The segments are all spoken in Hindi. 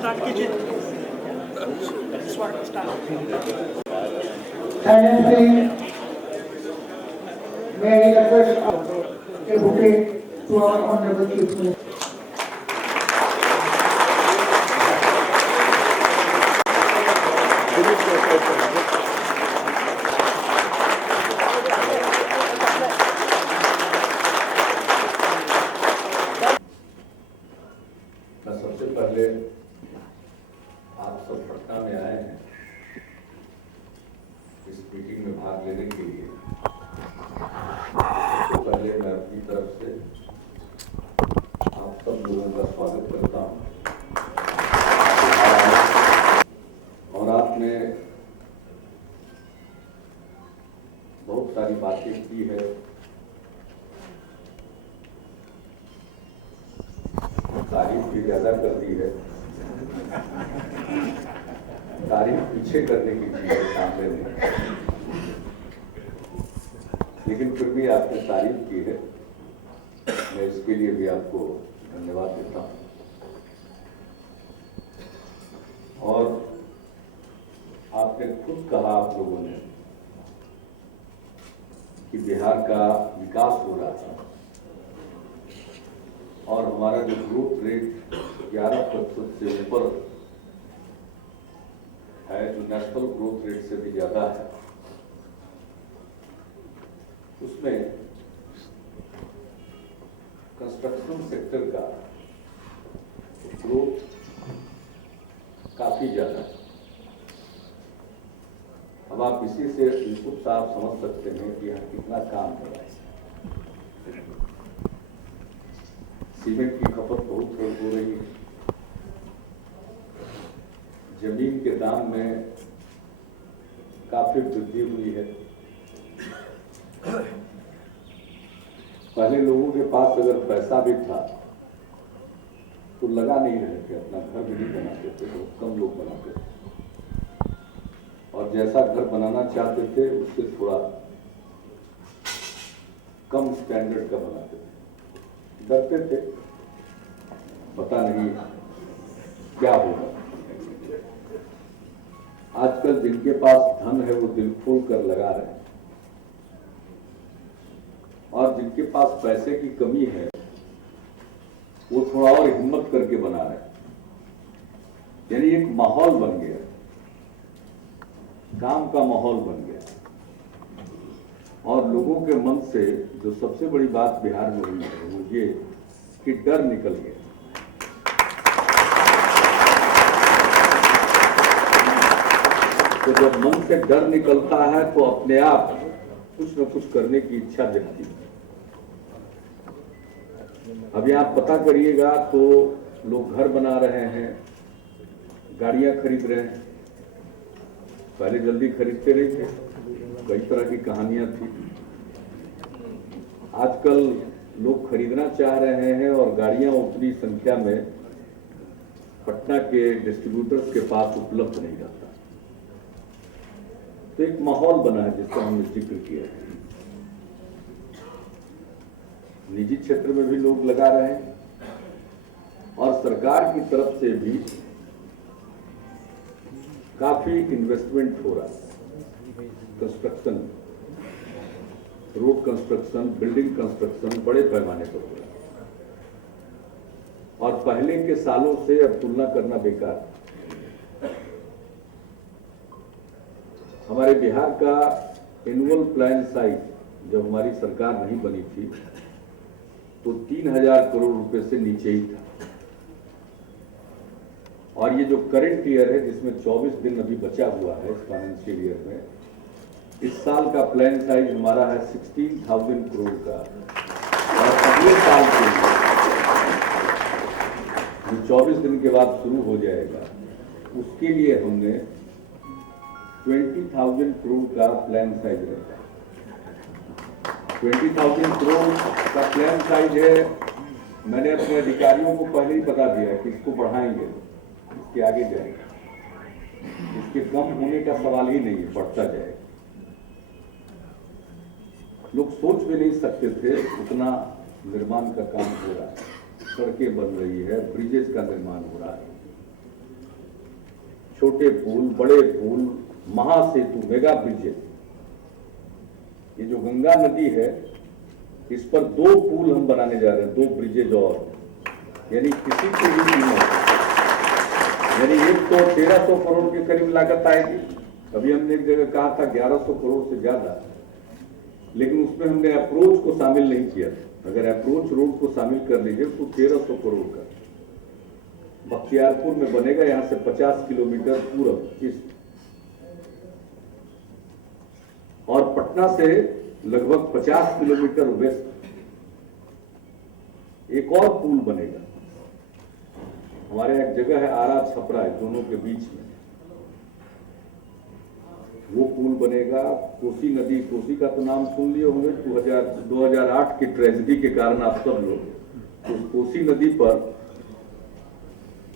स्टार्ट कीजिए। May I request a bouquet to our Honorable Chief Minister. मैं सबसे पहले आप सब पटना में आए हैं इस मीटिंग में भाग लेने के लिए। सबसे पहले मैं अपनी तरफ से आप सब लोगों का स्वागत करता हूं। और आपने बहुत सारी बातें की है, तारीफ भी ज्यादा कर दी है, तारीफ पीछे करने की चीज है सामने में, लेकिन फिर भी आपने तारीफ की है, मैं इसके लिए भी आपको धन्यवाद देता हूं। और आपने खुद कहा आप लोगों ने कि बिहार का विकास हो रहा था और हमारा जो ग्रोथ रेट 11% से ऊपर है, जो नेशनल ग्रोथ रेट से भी ज्यादा है, उसमें कंस्ट्रक्शन सेक्टर का ग्रोथ काफी ज्यादा है। अब आप इसी से बिल्कुल साफ समझ सकते हैं कि यहाँ कितना काम हो रहा है। सीमेंट की खपत बहुत हो रही है, जमीन के दाम में काफी वृद्धि हुई है। पहले लोगों के पास अगर पैसा भी था तो लगा नहीं रहे थे, अपना घर भी नहीं बनाते थे, बहुत कम लोग बनाते थे, और जैसा घर बनाना चाहते थे उससे थोड़ा कम स्टैंडर्ड का बनाते थे, डरते थे पता नहीं क्या होगा। आजकल जिनके पास धन है वो दिल खोल कर लगा रहे हैं, और जिनके पास पैसे की कमी है वो थोड़ा और हिम्मत करके बना रहे हैं। यानी एक माहौल बन गया, काम का माहौल बन गया, और लोगों के मन से जो सबसे बड़ी बात बिहार में हुई है वो ये कि डर निकल गया। तो जब मन से डर निकलता है तो अपने आप कुछ न कुछ करने की इच्छा जगती है। अभी आप पता करिएगा तो लोग घर बना रहे हैं, गाड़ियां खरीद रहे हैं। पहले जल्दी खरीदते नहीं थे, कई तरह की कहानियां थी। आजकल लोग खरीदना चाह रहे हैं और गाड़ियां उतनी संख्या में पटना के डिस्ट्रीब्यूटर्स के पास उपलब्ध नहीं रहता। तो एक माहौल बना है जिसका हमने जिक्र किया है। निजी क्षेत्र में भी लोग लगा रहे हैं और सरकार की तरफ से भी काफी इन्वेस्टमेंट हो रहा है। Construction, road construction, building construction बड़े पैमाने पर हो रहा है, और पहले के सालों से अब तुलना करना बेकार है। हमारे बिहार का एनुअल प्लान साइज जब हमारी सरकार नहीं बनी थी तो 3000 करोड़ रुपए से नीचे ही था, और ये जो करंट ईयर है जिसमें 24 दिन अभी बचा हुआ है इस फाइनेंशियल ईयर में, इस साल का प्लान साइज हमारा है 16,000 करोड़ का, और अगले साल के लिए जो 24 दिन के बाद शुरू हो जाएगा उसके लिए हमने 20,000 करोड़ का प्लान साइज रखा है। 20,000 करोड़ का प्लान साइज है। मैंने अपने अधिकारियों को पहले ही बता दिया कि इसको बढ़ाएंगे, इसके आगे जाएगा, इसके कम होने का सवाल ही नहीं है, बढ़ता जाएगा। लोग सोच भी नहीं सकते थे उतना निर्माण का काम हो रहा है, सड़कें बन रही है, ब्रिजेस का निर्माण हो रहा है, छोटे पुल, बड़े पुल, महासेतु, मेगा ब्रिजेस। ये जो गंगा नदी है, इस पर 2 पुल हम बनाने जा रहे हैं, 2 ब्रिजेज और, यानी किसी की भी कीमत, यानी एक तो 1300 करोड़ के करीब लागत आएगी। अभी हमने एक जगह कहा था 1100 करोड़ से ज्यादा, लेकिन उसमें हमने अप्रोच को शामिल नहीं किया। अगर अप्रोच रोड को शामिल कर लीजिए तो 1300 करोड़ का बख्तियारपुर में बनेगा, यहां से 50 किलोमीटर पूरब ईस्ट, और पटना से लगभग 50 किलोमीटर वेस्ट एक और पुल बनेगा। हमारे यहाँ एक जगह है आरा छपरा, दोनों के बीच में वो पुल बनेगा। कोसी नदी, कोसी का तो नाम सुन लिए होंगे, 2008 की ट्रेजेडी के कारण आप सब लोग, तो कोसी नदी पर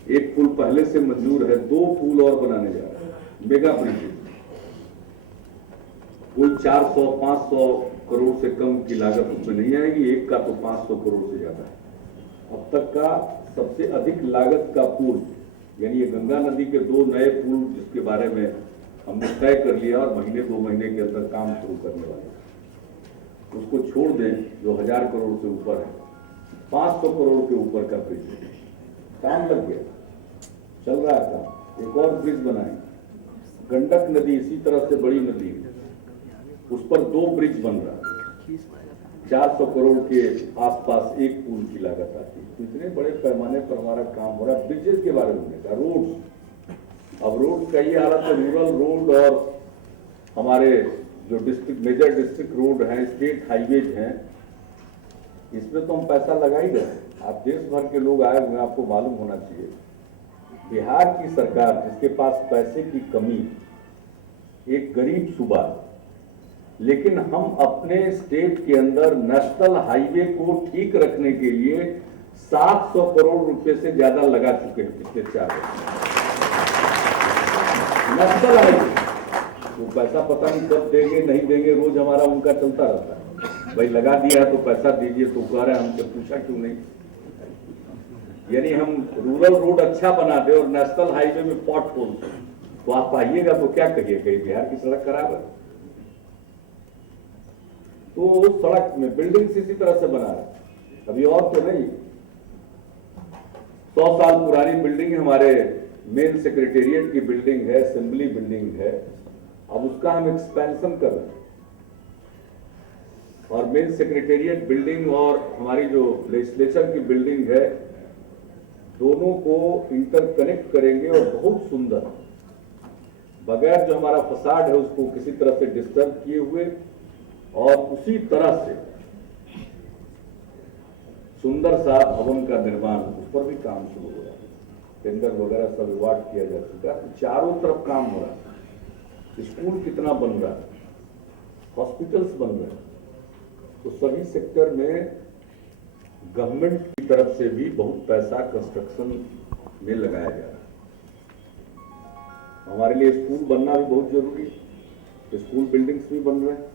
एक पुल पहले से मंजूर है, 2 पुल और बनाने जा रहे हैं, मेगा ब्रिजेज। कोई 400-500 करोड़ से कम की लागत उसमें नहीं आएगी, एक का तो 500 करोड़ से ज्यादा है। अब तक का सबसे अधिक लागत का पुल, यानी ये गंगा नदी के 2 नए पुल जिसके बारे में हमने तय कर लिया और महीने 2 महीने के अंदर काम शुरू करने वाले, उसको छोड़ दें जो 1000 करोड़ से ऊपर है, 500 करोड़ के ऊपर का ब्रिज काम लग गया, चल रहा है काम। एक और ब्रिज बनाएंगे, गंडक नदी इसी तरह से बड़ी नदी है, उस पर 2 ब्रिज बन रहा है, 400 करोड़ के आसपास एक पुल की लागत आती है। तो इतने बड़े पैमाने पर हमारा काम हो रहा है। ब्रिजेस के बारे में कहा, रोड्स, अब रोड का ये हालत है, रूरल रोड और हमारे जो डिस्ट्रिक्ट, मेजर डिस्ट्रिक्ट रोड हैं, स्टेट हाईवेज हैं, इसमें तो हम पैसा लगा ही रहे। आप देश भर के लोग आए हुए, आपको मालूम होना चाहिए, बिहार की सरकार जिसके पास पैसे की कमी, एक गरीब सूबा, लेकिन हम अपने स्टेट के अंदर नेशनल हाईवे को ठीक रखने के लिए 700 करोड़ रुपए से ज्यादा लगा चुके हैं पिछले 4 वर्ष। नेशनल हाईवे, वो पैसा पता नहीं कब देंगे नहीं देंगे, रोज हमारा उनका चलता रहता है, भाई लगा दिया है तो पैसा दीजिए, तो कह रहे हैं, हमसे पूछा क्यों नहीं। यानी हम रूरल रोड अच्छा बना दे और नेशनल हाईवे में पॉट होल, तो आप आइएगा तो क्या कहिए, कहीं बिहार की सड़क खराब है। तो सड़क में बिल्डिंग इसी तरह से बना है, अभी और तो नहीं, 100 साल पुरानी बिल्डिंग हमारे मेन सेक्रेटेरिएट की बिल्डिंग है, असेंबली बिल्डिंग है, अब उसका हम एक्सपेंशन कर रहे हैं, और मेन सेक्रेटेरिएट बिल्डिंग और हमारी जो लेजिस्लेचर की बिल्डिंग है, दोनों को इंटरकनेक्ट करेंगे और बहुत सुंदर, बगैर जो हमारा फसाड है उसको किसी तरह से डिस्टर्ब किए हुए, और उसी तरह से सुंदर सा भवन का निर्माण, उस पर भी काम शुरू हो रहा है, टेंडर वगैरह सब अवार्ड किया जा चुका है। तो चारों तरफ काम हो रहा है, स्कूल कितना बन रहा है, हॉस्पिटल्स बन रहे हैं, तो सभी सेक्टर में गवर्नमेंट की तरफ से भी बहुत पैसा कंस्ट्रक्शन में लगाया जा रहा है। हमारे लिए स्कूल बनना भी बहुत जरूरी है, स्कूल बिल्डिंग्स भी बन रहे हैं,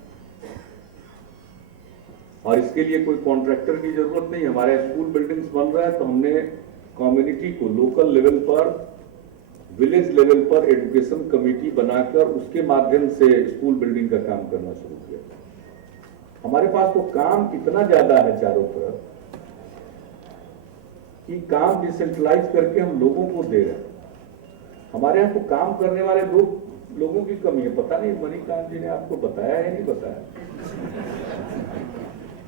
और इसके लिए कोई कॉन्ट्रैक्टर की जरूरत नहीं। हमारे स्कूल बिल्डिंग्स बन रहा है तो हमने कम्युनिटी को लोकल लेवल पर, विलेज लेवल पर एजुकेशन कमेटी बनाकर उसके माध्यम से स्कूल बिल्डिंग का काम करना शुरू किया। हमारे पास तो काम इतना ज्यादा है चारों तरफ कि काम डिसेंट्रलाइज करके हम लोगों को दे रहे हैं। हमारे यहाँ तो काम करने वाले लोगों की कमी है। पता नहीं मणिकांत जी ने आपको बताया है नहीं बताया,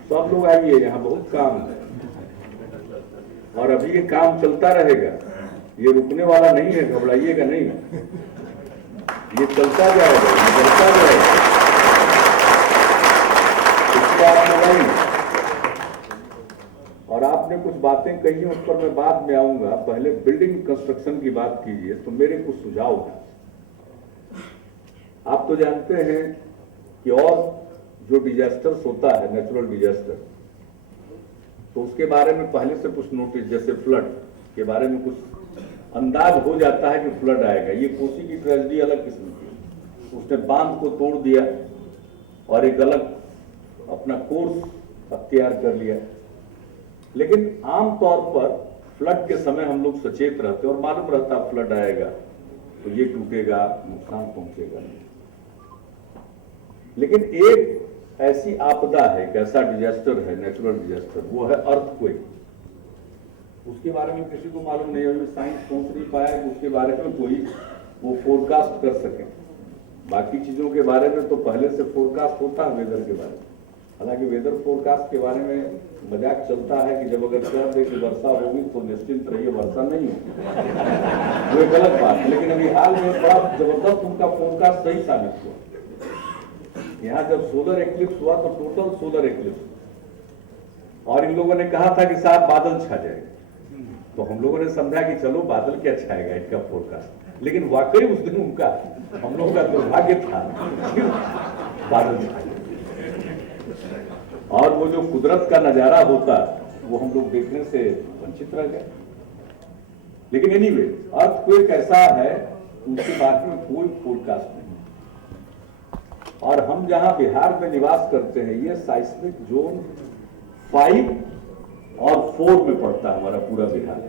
सब लोग आइए, यहाँ बहुत काम है और अभी ये काम चलता रहेगा, ये रुकने वाला नहीं है, घबराइएगा नहीं, ये चलता जाएगा, चलता जाएगा, इसको आप लगाइए। और आपने कुछ बातें कही, उस पर मैं बाद में आऊंगा, पहले बिल्डिंग कंस्ट्रक्शन की बात कीजिए। तो मेरे कुछ सुझाव हैं। आप तो जानते हैं कि और जो डिजास्टर्स होता है, नेचुरल डिजास्टर, तो उसके बारे में पहले से कुछ नोटिस, जैसे फ्लड के बारे में कुछ अंदाज हो जाता है कि फ्लड आएगा। ये कोसी की ट्रेजेडी अलग किस्म की, उसने बांध को तोड़ दिया और एक अलग अपना कोर्स अख्तियार कर लिया। लेकिन आमतौर पर फ्लड के समय हम लोग सचेत रहते हैं और मालूम रहता फ्लड आएगा, तो ये टूटेगा, नुकसान पहुंचेगा नहीं। लेकिन एक ऐसी आपदा है, एक ऐसा डिजास्टर है, नेचुरल डिजास्टर, वो है अर्थक्वेक। उसके बारे में किसी को मालूम नहीं, अभी साइंस पहुंच नहीं पाया कि उसके बारे में कोई वो फोरकास्ट कर सके। बाकी चीजों के बारे में तो पहले से फोरकास्ट होता है वेदर के बारे में। हालांकि वेदर फोरकास्ट के बारे में मजाक चलता है कि जब अगर कह दे कि वर्षा होगी तो निश्चिंत रहिए वर्षा नहीं होगी, वो गलत बात है। लेकिन अभी हाल में बड़ा जबरदस्त उनका फोरकास्ट सही साबित हुआ। यहाँ जब सोलर एक्लिप्स हुआ तो टोटल सोलर एक्लिप्स, और इन लोगों ने कहा था कि साहब बादल छा जाएगा, तो हम लोगों ने समझा कि चलो बादल क्या छाएगा, इनका फोरकास्ट। लेकिन वाकई उस दिन उनका, हम लोगों का दुर्भाग्य था कि बादल छा गए, और वो जो कुदरत का नजारा होता वो हम लोग देखने से वंचित रह गए। लेकिन एनीवे, अर्थक्वेक ऐसा है उसके बारे में कोई फोरकास्ट नहीं। और हम जहां बिहार में निवास करते हैं, ये साइस्मिक जोन 5 और 4 में पड़ता है हमारा पूरा बिहार।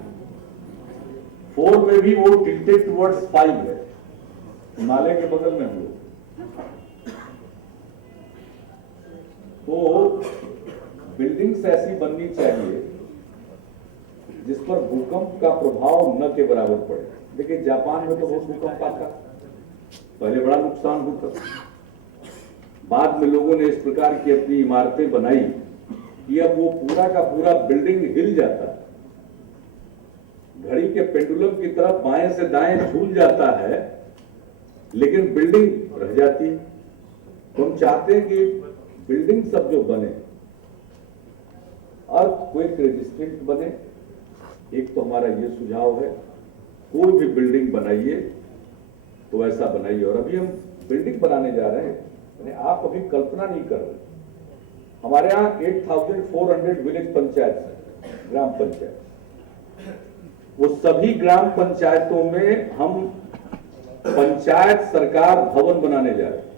4 में भी वो टिल्टेड टुवर्ड्स 5 है, हिमालय के बगल में हम लोग। तो बिल्डिंग्स ऐसी बननी चाहिए जिस पर भूकंप का प्रभाव न के बराबर पड़े। देखिए जापान में तो बहुत भूकंप आता, पहले बड़ा नुकसान होता, बाद में लोगों ने इस प्रकार की अपनी इमारतें बनाई कि अब वो पूरा का पूरा बिल्डिंग हिल जाता है, घड़ी के पेंडुलम की तरफ बाएं से दाएं झूल जाता है, लेकिन बिल्डिंग रह जाती है। तो हम चाहते हैं कि बिल्डिंग सब जो बने अर्थक्वेक रेजिस्टेंट बने। एक तो हमारा ये सुझाव है, कोई भी बिल्डिंग बनाइए तो ऐसा बनाइए। और अभी हम बिल्डिंग बनाने जा रहे हैं, आप अभी कल्पना नहीं कर रहे। हमारे यहाँ 8400 विलेज पंचायत, ग्राम पंचायत, वो सभी ग्राम पंचायतों में हम पंचायत सरकार भवन बनाने जा रहे हैं,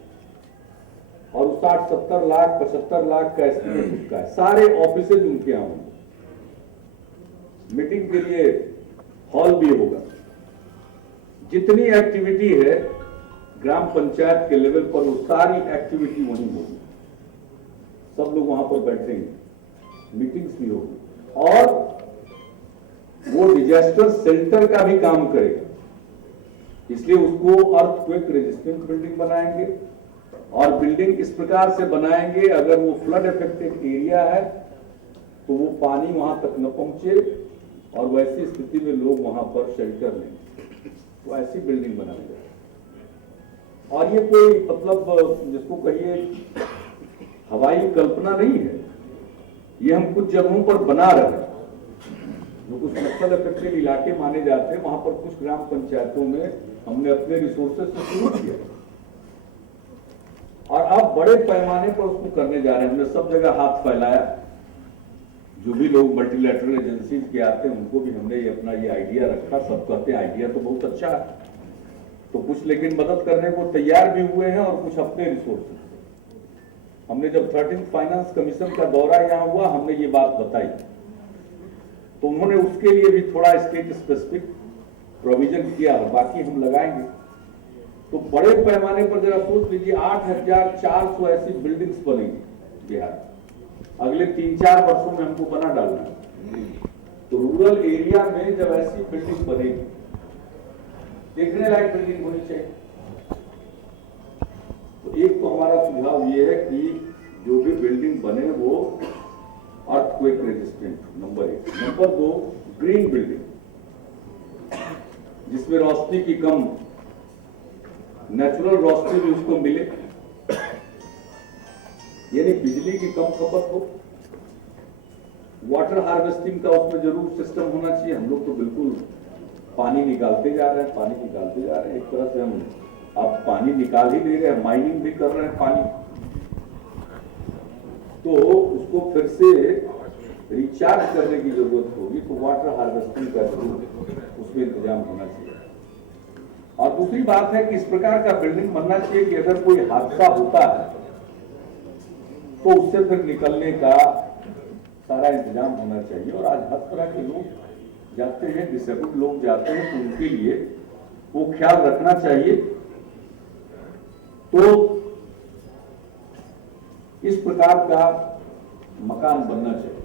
और 60-70 लाख 75 लाख का एस्टिमेट उसका है। सारे ऑफिसेज उनके यहाँ होंगे, मीटिंग के लिए हॉल भी होगा, जितनी एक्टिविटी है ग्राम पंचायत के लेवल पर वो सारी एक्टिविटी वहीं होगी। सब लोग वहां पर बैठेंगे, मीटिंग्स भी होगी, और वो डिजास्टर सेंटर का भी काम करेगा। इसलिए उसको अर्थक्वेक रेजिस्टेंट बिल्डिंग बनाएंगे, और बिल्डिंग इस प्रकार से बनाएंगे अगर वो फ्लड अफेक्टेड एरिया है तो वो पानी वहां तक न पहुंचे, और वैसी स्थिति में लोग वहां पर शेल्टर लें, तो ऐसी बिल्डिंग बनानी जाए। और ये कोई मतलब जिसको कहिए हवाई कल्पना नहीं है, ये हम कुछ जगहों पर बना रहे हैं जो कुछ नक्सल अफेक्टेड इलाके माने जाते हैं, वहां पर कुछ ग्राम पंचायतों में हमने अपने रिसोर्सेज से शुरू किया, और अब बड़े पैमाने पर उसको करने जा रहे हैं। हमने सब जगह हाथ फैलाया, जो भी लोग मल्टीलैटरल एजेंसीज के आते हैं उनको भी हमने ये अपना ये आइडिया रखा। सब कहते हैं आइडिया तो बहुत अच्छा है, तो कुछ लेकिन मदद करने को तैयार भी हुए हैं, और कुछ अपने रिसोर्सेज से। हमने जब 13th फाइनेंस कमीशन का दौरा यहाँ हुआ, हमने ये बात बताई, तो उन्होंने उसके लिए भी थोड़ा स्टेट स्पेसिफिक प्रोविजन किया, बाकी हम लगाएंगे। तो बड़े पैमाने पर जरा सोच लीजिए, 8400 ऐसी बिल्डिंग्स बनेंगी बिहार, अगले 3-4 वर्षों में हमको बना डालना है। तो रूरल एरिया में जब ऐसी बिल्डिंग बनेगी, देखने लायक बिल्डिंग होनी चाहिए। तो एक तो हमारा सुझाव ये है कि जो भी बिल्डिंग बने वो earthquake resistant, number 1। Number 2, green building, जिसमें रोशनी की कम, नेचुरल रोशनी भी उसको मिले, यानी बिजली की कम खपत हो। वाटर हार्वेस्टिंग का उसमें जरूर सिस्टम होना चाहिए। हम लोग तो बिल्कुल पानी निकालते जा रहे हैं, पानी निकालते जा रहे हैं। एक तरह से हम अब पानी निकाल ही ले रहे हैं, माइनिंग भी कर रहे हैं पानी, तो उसको फिर से रिचार्ज करने की जरूरत होगी। तो वाटर हार्वेस्टिंग का जरूर उसमें इंतजाम होना चाहिए। और दूसरी बात है कि इस प्रकार का बिल्डिंग बनना चाहिए कि अगर कोई हादसा होता है तो उससे फिर निकलने का सारा इंतजाम होना चाहिए। और आज हर तरह के लोग जाते हैं, डिसेबल्ड लोग जाते हैं, तो उनके लिए वो ख्याल रखना चाहिए। तो इस प्रकार का मकान बनना चाहिए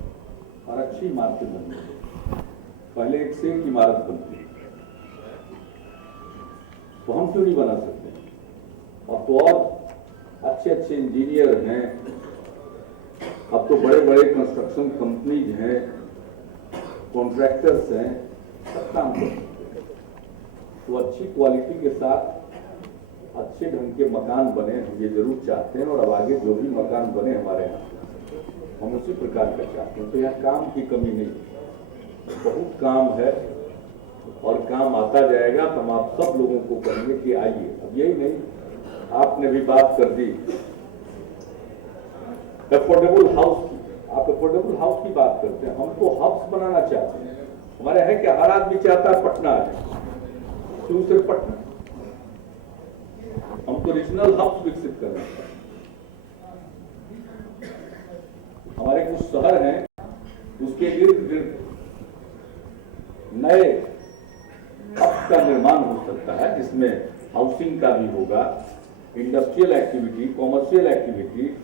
और अच्छी इमारतें बननी चाहिए। पहले एक से एक इमारत बनती है, तो हम क्यों नहीं बना सकते? अब तो और अच्छे अच्छे इंजीनियर हैं, अब तो बड़े बड़े कंस्ट्रक्शन कंपनीज हैं, कॉन्ट्रैक्टर्स हैं, सब काम कर सकते हैं। तो अच्छी क्वालिटी के साथ अच्छे ढंग के मकान बने, हम ये जरूर चाहते हैं। और अब आगे जो भी मकान बने हमारे यहाँ, हम उसी प्रकार का चाहते हैं। तो यहाँ काम की कमी नहीं, बहुत काम है और काम आता जाएगा। तो हम आप सब लोगों को कहेंगे कि आइए। अब यही नहीं, आपने भी बात कर दी अफोर्डेबल हाउस की। आप अफोर्डेबल हाउस की बात करते हैं, हम तो हब्स बनाना चाहते हैं। हमारे है कि हर आदमी चाहता है पटना आ जाए, क्यों सिर्फ पटना? हम तो रीजनल हब्स विकसित करना चाहते हैं। हमारे कुछ शहर हैं, उसके इर्द गिर्द नए हब्स का निर्माण हो सकता है, जिसमें हाउसिंग का भी होगा, industrial activity, commercial activity,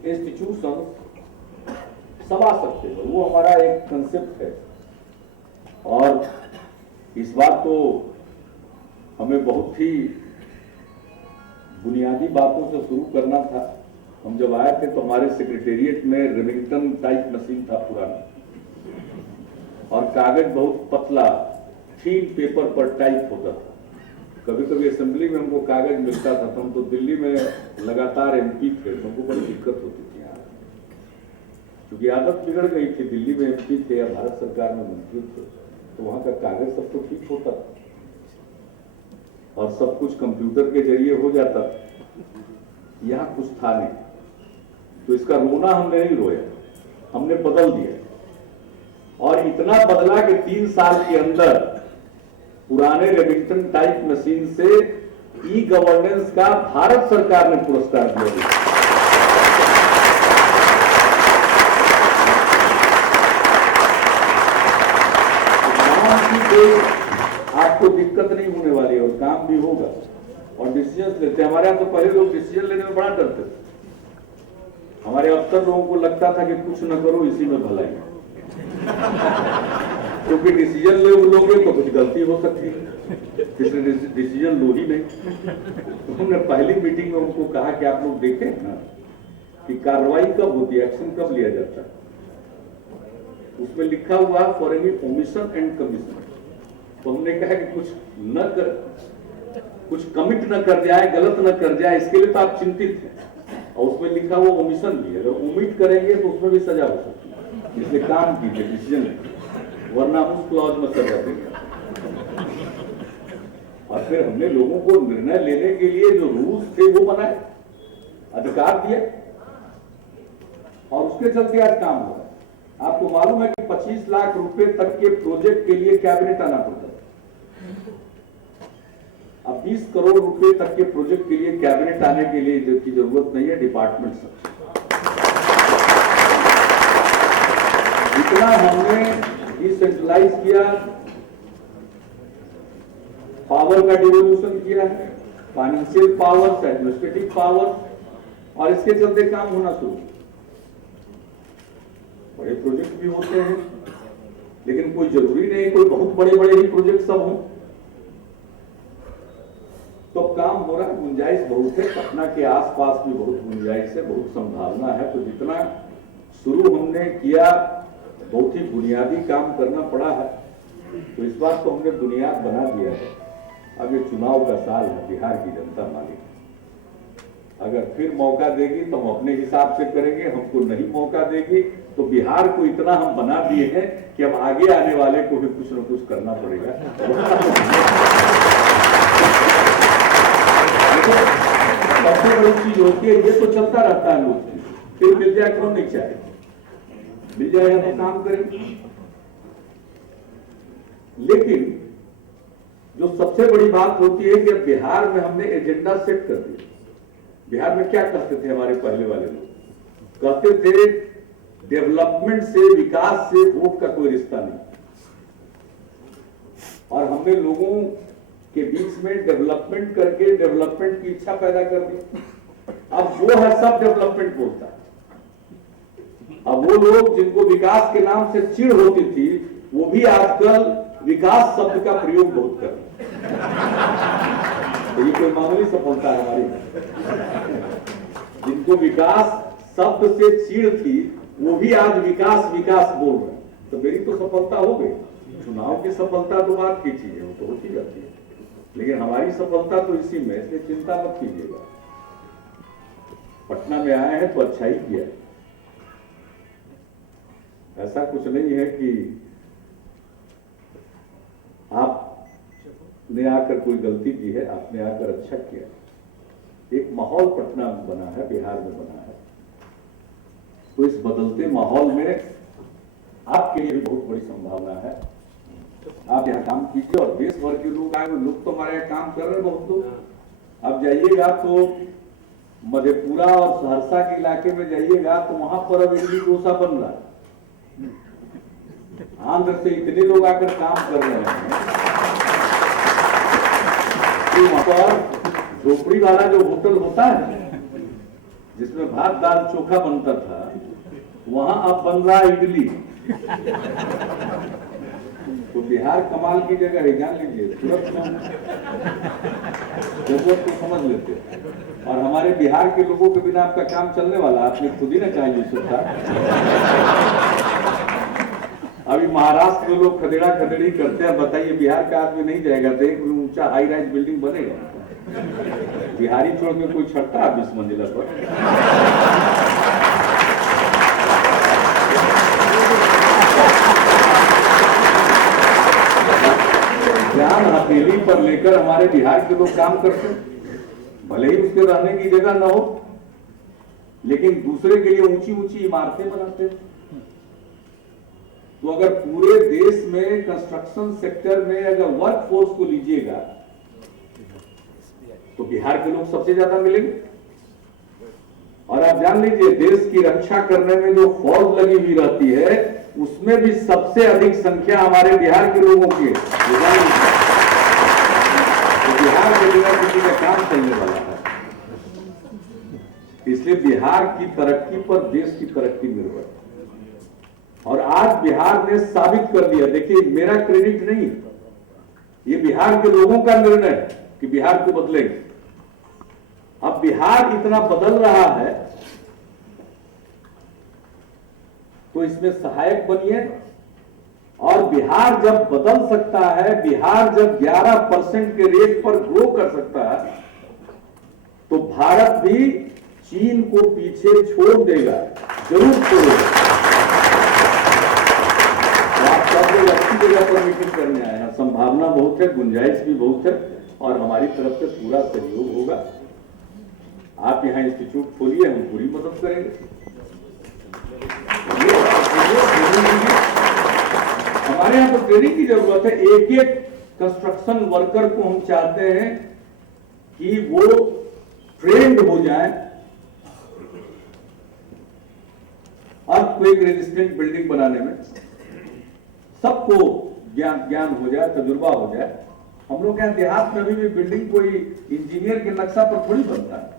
institution सब आ सकते हैं। वो हमारा एक कंसेप्ट है। और इस बार तो हमें बहुत ही बुनियादी बातों से शुरू करना था। हम जब आए थे तो हमारे सेक्रेटेरिएट में रेमिंगटन टाइप मशीन था पुराना, और कागज बहुत पतला थीन पेपर पर टाइप होता था। कभी कभी असेंबली में हमको कागज मिलता था, तो हम तो दिल्ली में लगातार एमपी थे, तो हमको बड़ी दिक्कत होती थी यहाँ, क्योंकि आदत बिगड़ गई थी। दिल्ली में एमपी थे या भारत सरकार में मंत्री थे, तो वहां का कागज सब तो ठीक होता था और सब कुछ कंप्यूटर के जरिए हो जाता था। यहाँ कुछ था नहीं, तो इसका रोना हमने नहीं रोया, हमने बदल दिया। और इतना बदला कि 3 साल के अंदर पुराने रेमिंगटन टाइप मशीन से ई गवर्नेंस का भारत सरकार ने पुरस्कार दिया। आपको दिक्कत नहीं होने वाली है और काम भी होगा और डिसीजन लेते। हमारे यहाँ तो पहले लोग डिसीजन लेने में बड़ा डरते थे। हमारे अफसर लोगों को लगता था कि कुछ न करो, इसी में भलाई है, क्योंकि डिसीजन लोगे तो कुछ गलती हो सकती है, इसलिए डिसीजन लो ही नहीं। हमने पहली मीटिंग में उनको कहा कि आप लोग देखें ना कि कार्रवाई कब होती है, एक्शन कब लिया जाता है। उसमें लिखा हुआ for any omission and commission. तो हमने कहा कि कुछ न कर, कुछ कमिट न कर जाए, गलत न कर जाए, इसके लिए तो आप चिंतित हैं। और उसमें लिखा हुआ ओमिशन भी, अगर ओमिट करेंगे तो उसमें भी सजा हो सकती है। इसलिए काम कीजिए, डिसीजन, वरना उस क्लॉज में सजा देंगे। और फिर हमने लोगों को निर्णय लेने के लिए जो रूल्स थे वो बनाए, अधिकार दिए, और उसके चलते आज काम हो रहा है। आपको मालूम है कि 25 लाख रुपए तक के प्रोजेक्ट के लिए कैबिनेट आना पड़ता है। अब 20 करोड़ रुपए तक के प्रोजेक्ट के लिए कैबिनेट आने के लिए की जरूरत नहीं है, डिपार्टमेंट सब। इतना हमने डिसेंट्रलाइज किया, पावर का डिवोल्यूशन किया है, फाइनेंशियल पावर, एडमिनिस्ट्रेटिव पावर, और इसके चलते काम होना शुरू। बड़े प्रोजेक्ट भी होते हैं, लेकिन कोई जरूरी नहीं कोई बहुत बड़े बड़े ही प्रोजेक्ट सब हों। तो काम हो रहा है, गुंजाइश बहुत है। पटना के आसपास भी बहुत गुंजाइश है, बहुत संभावना है। तो जितना शुरू हमने किया, बहुत ही बुनियादी काम करना पड़ा है। तो इस बार तो हमने बुनियाद बना दिया है। अब ये चुनाव का साल है, बिहार की जनता मालिक। अगर फिर मौका देगी तो हम अपने हिसाब से करेंगे, हमको नहीं मौका देगी तो बिहार को इतना हम बना दिए हैं कि अब आगे आने वाले को भी कुछ न कुछ करना पड़ेगा। सबसे बड़ी चीज होती है, ये तो चलता रहता है लोग, फिर मिल जाए कौन नहीं चाहे, मिल जाए तो काम करेंगे। लेकिन जो सबसे बड़ी बात होती है कि बिहार में हमने एजेंडा सेट कर दिया। बिहार में क्या कहते थे हमारे पहले वाले लोग? कहते थे डेवलपमेंट से, विकास से वोट का कोई रिश्ता नहीं। और हमने लोगों के बीच में डेवलपमेंट करके डेवलपमेंट की इच्छा पैदा कर दी। अब वो है सब डेवलपमेंट बोलता है। अब वो लोग जिनको विकास के नाम से चिढ़ होती थी, वो भी आजकल विकास शब्द का प्रयोग बहुत कर रहे हैं। तो ये कोई मामूली सफलता है हमारी। जिनको विकास शब्द से चिढ़ थी, वो भी आज विकास विकास बोल रहे हैं। तो मेरी तो सफलता हो गई। चुनाव की सफलता तो बात की चीज है, वो तो होती रहती है, लेकिन हमारी सफलता तो इसी में, इसलिए चिंता मत कीजिएगा। पटना में आए हैं तो अच्छा ही किया। ऐसा कुछ नहीं है कि आपने आकर कोई गलती की है, आपने आकर अच्छा किया। एक माहौल पटना में बना है, बिहार में बना है। तो इस बदलते माहौल में आपके लिए भी बहुत बड़ी संभावना है। आप यहाँ काम कीजिए और देश भर के लोग आए, लोग तो हमारे यहाँ काम कर रहे हैं बहुत लोग। आप जाइएगा तो मधेपुरा और सहरसा के इलाके में जाइएगा तो वहां पर अब इडली डोसा बन रहा है। आंध्र से इतने लोग आकर काम कर रहे हैं कि वहां पर झोपड़ी वाला जो होटल होता है जिसमें भात दाल चोखा बनता था, वहां अब बन रहा है इडली। तो बिहार कमाल की जगह है, जान लीजिए। तुरंत जरूरत को समझ लेते हैं। और हमारे बिहार के लोगों के बिना आपका काम चलने वाला, आपने खुद ही ना कहा यूसुफ था। अभी महाराष्ट्र में लोग खदेड़ा खदेड़ी करते हैं, बताइए बिहार का आदमी नहीं जाएगा तो एक ऊंचा हाई राइज बिल्डिंग बनेगा। बिहारी छोड़ के कोई छठता 20 मंजिला पर। ध्यान हथेली पर लेकर हमारे बिहार के लोग काम करते हैं। भले ही उसके रहने की जगह न हो, लेकिन दूसरे के लिए ऊंची ऊंची इमारतें बनाते हैं। तो अगर पूरे देश में कंस्ट्रक्शन सेक्टर में अगर वर्क फोर्स को लीजिएगा तो बिहार के लोग सबसे ज्यादा मिलेंगे। और आप जान लीजिए, देश की रक्षा करने में जो फौज लगी हुई रहती है, उसमें भी सबसे अधिक संख्या हमारे बिहार के लोगों की है। तो बिहार के बिना किसी का काम चलने वाला है। इसलिए बिहार की तरक्की पर देश की तरक्की निर्भर है। और आज बिहार ने साबित कर दिया। देखिए, मेरा क्रेडिट नहीं, ये बिहार के लोगों का निर्णय है कि बिहार को बदलेंगे। अब बिहार इतना बदल रहा है तो इसमें सहायक बनिए। और बिहार जब बदल सकता है, बिहार जब 11% के रेट पर ग्रो कर सकता है, तो भारत भी चीन को पीछे छोड़ देगा, जरूर छोड़ेगा। आप सब लोग अच्छी जगह पर मीटिंग करने आए हैं, संभावना बहुत है, गुंजाइश भी बहुत है, और हमारी तरफ से पूरा सहयोग होगा। आप यहाँ इंस्टीट्यूट खोलिए, हम पूरी मदद करेंगे। हमारे यहाँ तो ट्रेनिंग की जरूरत है। एक एक कंस्ट्रक्शन वर्कर को हम चाहते हैं कि वो ट्रेंड हो जाए, अर्थक्वेक रेजिस्टेंट बिल्डिंग बनाने में सबको ज्ञान हो जाए, तजुर्बा हो जाए। हम लोग यहाँ देहात में अभी भी बिल्डिंग कोई इंजीनियर के नक्शा पर थोड़ी बनता है।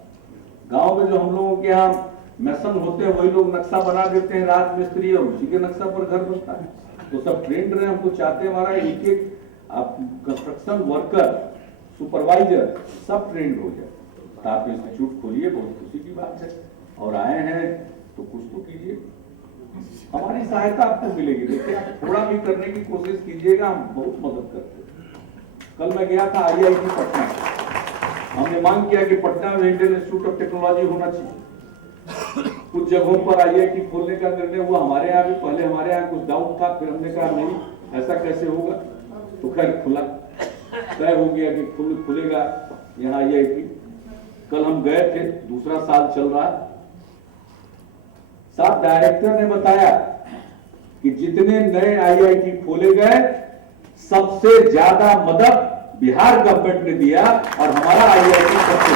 गांव में जो हम लोगों के यहाँ मैसन होते हैं, वही लोग नक्शा बना देते हैं, राज मिस्त्री, और उसी के नक्शा पर घर बनता है। तो सब ट्रेंड रहे। हमको चाहते हैं हमारा एक एक आप कंस्ट्रक्शन वर्कर, सुपरवाइजर सब ट्रेंड हो जाए। तो आप इंस्टीट्यूट खोलिए, बहुत खुशी की बात है। और आए हैं तो कुछ तो कीजिए, हमारी सहायता आपको मिलेगी। देखिए, आप थोड़ा भी करने की कोशिश कीजिएगा, हम बहुत मदद करते हैं। कल मैं गया था IIT पटना, हमने मांग किया कि पटना में इंडियन इंस्टीट्यूट ऑफ टेक्नोलॉजी होना चाहिए। कुछ जगहों पर IIT खोलने का निर्णय हुआ, हमारे यहाँ भी। पहले हमारे यहाँ कुछ डाउट था, फिर हमने कहा नहीं, ऐसा कैसे होगा। तो खैर खुला, तय हो गया कि खुलेगा यहाँ IIT। कल हम गए थे, दूसरा साल चल रहा है। साहब डायरेक्टर ने बताया कि जितने नए IIT खोले गए, सबसे ज्यादा मदद बिहार गवर्नमेंट ने दिया, और हमारा IIT सबसे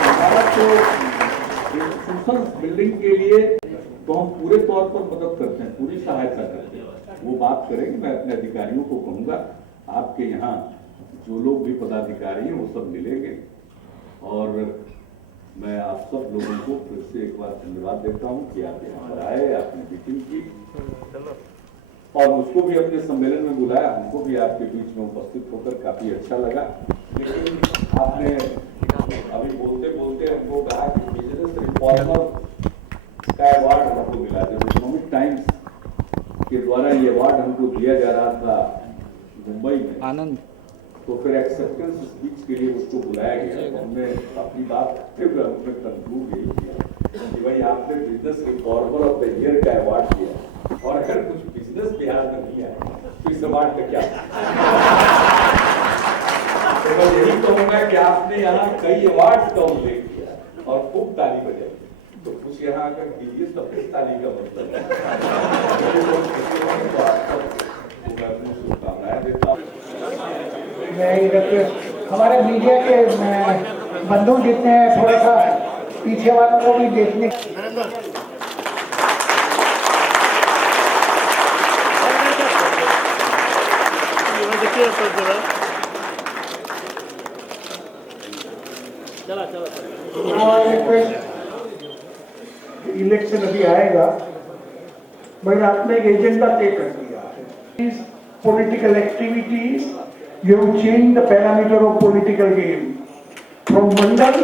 हमारा तो इंस्टीट्यूशन बिल्डिंग के लिए तो हम पूरे तौर पर मदद करते हैं, पूरी सहायता करते हैं। वो बात करेंगे, मैं अपने अधिकारियों को कहूंगा आपके यहाँ जो लोग भी पदाधिकारी हैं वो सब मिलेंगे और मैं आप सब लोगों को फिर से एक बार धन्यवाद देता हूं कि आप यहाँ पर आए, आपने मीटिंग की और उसको भी अपने सम्मेलन में बुलाया। हमको भी आपके बीच में उपस्थित होकर काफी अच्छा लगा। लेकिन आपने अभी बोलते बोलते हमको कहा कि बिजनेस रिफॉर्मर का अवार्ड हमको मिला, जब इकोनॉमिक टाइम्स के द्वारा ये अवार्ड हमको दिया जा रहा था मुंबई में आनंद, तो फिर एक्सेप्टेंस स्पीच के लिए उसको बुलाया गया। तो हमने अपनी बात करते हुए हमने कंक्लूड यही किया कि भाई आपने business reformer of the year का अवार्ड दिया और अगर कुछ बिजनेस बिहार में नहीं आया तो इस अवार्ड का क्या? तो मैं यही कहूंगा कि आपने यहाँ कई अवार्ड का उल्लेख किया और खूब ताली बजाई, तो कुछ यहाँ अगर कीजिए तब फिर ताली का मतलब है। शुभकामनाएं देता हूँ। मैं इधर हमारे मीडिया के बंधु जितने हैं थोड़ा सा पीछे वालों को भी देखने इलेक्शन अभी आएगा, मगर आपने एक एजेंडा तय कर दिया है। Political activities, you have changed the parameter of political game from mandal